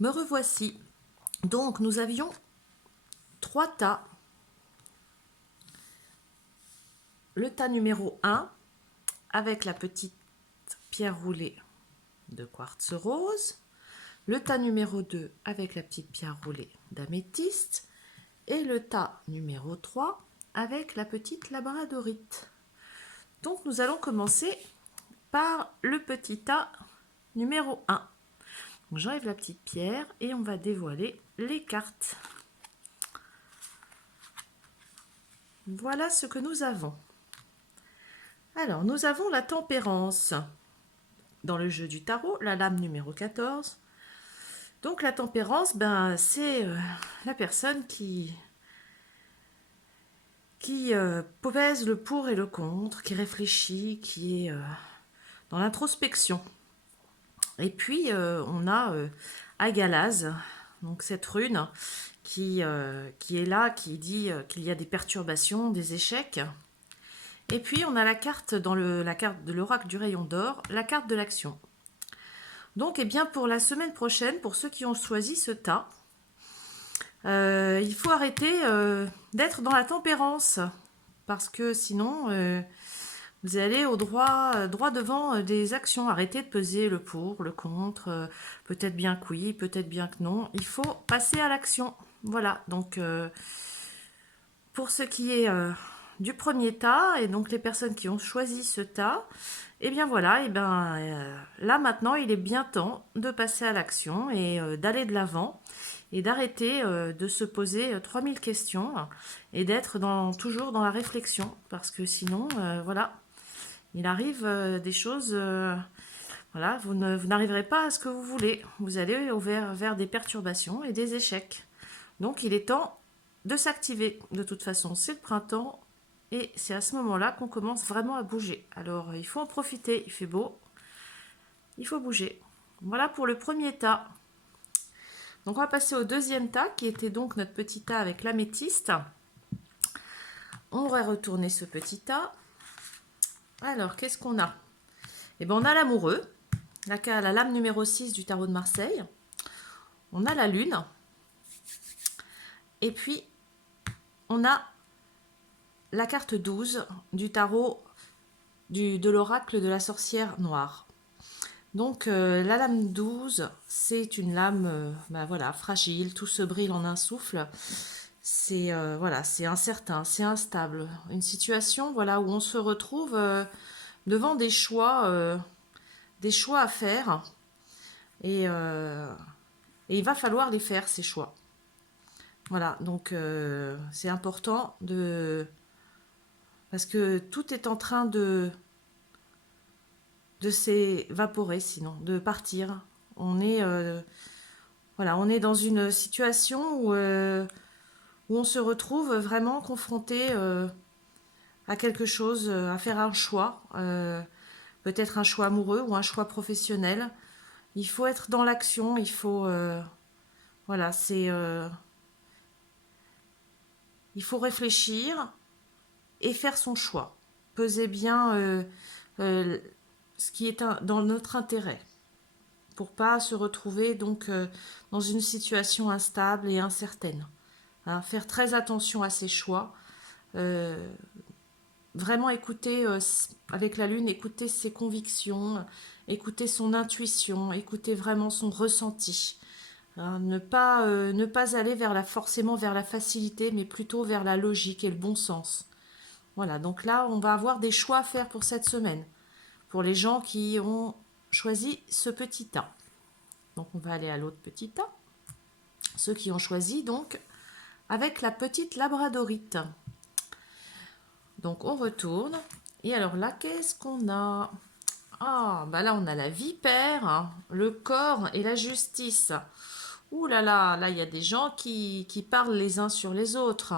Me revoici. Donc nous avions 3 tas. Le tas numéro 1 avec la petite pierre roulée de quartz rose. Le tas numéro 2 avec la petite pierre roulée d'améthyste. Et le tas numéro 3 avec la petite labradorite. Donc nous allons commencer par le petit tas numéro 1. J'enlève la petite pierre et on va dévoiler les cartes. Voilà ce que nous avons. Alors, nous avons la tempérance dans le jeu du tarot, la lame numéro 14. Donc la tempérance, c'est la personne qui pèse le pour et le contre, qui réfléchit, qui est dans l'introspection. Et puis on a Agalaz, donc cette rune qui est là, qui dit qu'il y a des perturbations, des échecs. Et puis on a la carte dans la carte de l'oracle du rayon d'or, la carte de l'action. Donc eh bien pour la semaine prochaine, pour ceux qui ont choisi ce tas, il faut arrêter d'être dans la tempérance, parce que sinon vous allez au droit devant des actions. Arrêtez de peser le pour, le contre, peut-être bien que oui, peut-être bien que non. Il faut passer à l'action. Voilà, donc pour ce qui est du premier tas, et donc les personnes qui ont choisi ce tas, et bien voilà, et bien là maintenant il est bien temps de passer à l'action et d'aller de l'avant et d'arrêter de se poser 3000 questions et d'être toujours dans la réflexion, parce que sinon voilà, il arrive des choses, voilà, vous n'arriverez pas à ce que vous voulez, vous allez vers des perturbations et des échecs. Donc il est temps de s'activer. De toute façon, c'est le printemps et c'est à ce moment-là qu'on commence vraiment à bouger. Alors il faut en profiter, il fait beau, il faut bouger. Voilà pour le premier tas. Donc on va passer au deuxième tas qui était donc notre petit tas avec l'améthyste. On va retourner ce petit tas. Alors qu'est-ce qu'on a? Eh bien on a l'amoureux, la lame numéro 6 du tarot de Marseille. On a la lune. Et puis on a la carte 12 du tarot de l'oracle de la sorcière noire. Donc la lame 12, c'est une lame voilà, fragile, tout se brille en un souffle. C'est voilà, c'est incertain, c'est instable. Une situation voilà, où on se retrouve devant des choix à faire. Et, et il va falloir les faire, ces choix. Voilà, donc c'est important parce que tout est en train de s'évaporer, sinon, de partir. On est, voilà, on est dans une situation où on se retrouve vraiment confronté à quelque chose, à faire un choix, peut-être un choix amoureux ou un choix professionnel. Il faut être dans l'action, il faut, voilà, il faut réfléchir et faire son choix. Peser bien euh, ce qui est dans notre intérêt, pour pas se retrouver donc dans une situation instable et incertaine. Hein, faire très attention à ses choix, euh, vraiment écouter avec la lune, écouter ses convictions, écouter son intuition, écouter vraiment son ressenti. Hein, ne pas aller forcément vers la facilité, mais plutôt vers la logique et le bon sens. Voilà, donc là, on va avoir des choix à faire pour cette semaine, pour les gens qui ont choisi ce petit tas. Donc on va aller à l'autre petit tas. Ceux qui ont choisi donc avec la petite labradorite. Donc on retourne. Et alors là, qu'est-ce qu'on a? Ah, bah là on a la vipère, hein, le corps et la justice. Ouh là là, là il y a des gens qui parlent les uns sur les autres.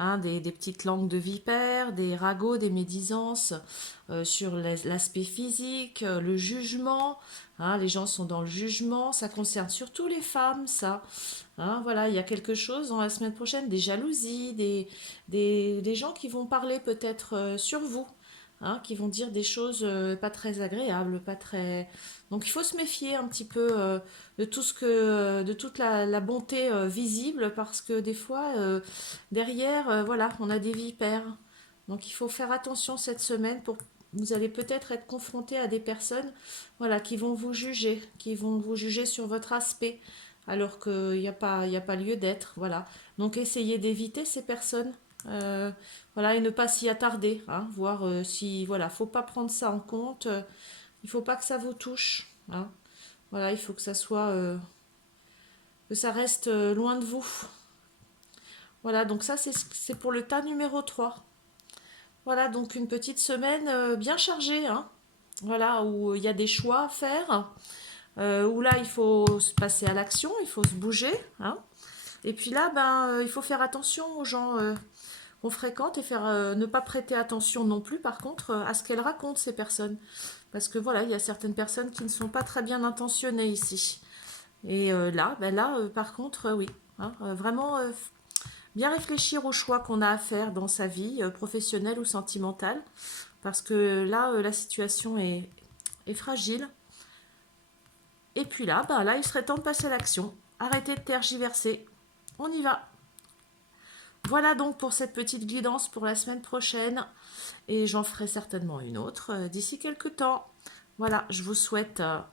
Hein, des petites langues de vipère, des ragots, des médisances sur l'aspect physique, le jugement. Hein, les gens sont dans le jugement, ça concerne surtout les femmes, ça. Hein, voilà, il y a quelque chose dans la semaine prochaine, des jalousies, des gens qui vont parler peut-être sur vous. hein, qui vont dire des choses pas très agréables, pas très. Donc il faut se méfier un petit peu de tout ce que, de toute la bonté visible, parce que des fois derrière, voilà, on a des vipères. Donc il faut faire attention cette semaine pour. Vous allez peut-être être confronté à des personnes, voilà, qui vont vous juger sur votre aspect, alors qu'il n'y a pas lieu d'être, voilà. Donc essayez d'éviter ces personnes. Euh, voilà, et ne pas s'y attarder, hein, voir si, voilà, faut pas prendre ça en compte, il faut pas que ça vous touche, hein. Voilà, il faut que ça soit, que ça reste loin de vous. Voilà, donc ça c'est pour le tas numéro 3. Voilà, donc une petite semaine bien chargée, hein. Voilà, où il y a des choix à faire, où là il faut se passer à l'action, il faut se bouger, hein. Et puis là, ben, il faut faire attention aux gens qu'on fréquente et faire ne pas prêter attention non plus, par contre, à ce qu'elles racontent ces personnes. Parce que voilà, il y a certaines personnes qui ne sont pas très bien intentionnées ici. Et là, ben là par contre, oui. Hein, vraiment bien réfléchir aux choix qu'on a à faire dans sa vie, professionnelle ou sentimentale. Parce que là, la situation est fragile. Et puis là, ben là, il serait temps de passer à l'action. Arrêtez de tergiverser. On y va. Voilà donc pour cette petite guidance pour la semaine prochaine. Et j'en ferai certainement une autre d'ici quelques temps. Voilà, je vous souhaite un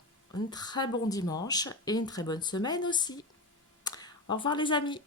très bon dimanche et une très bonne semaine aussi. Au revoir les amis.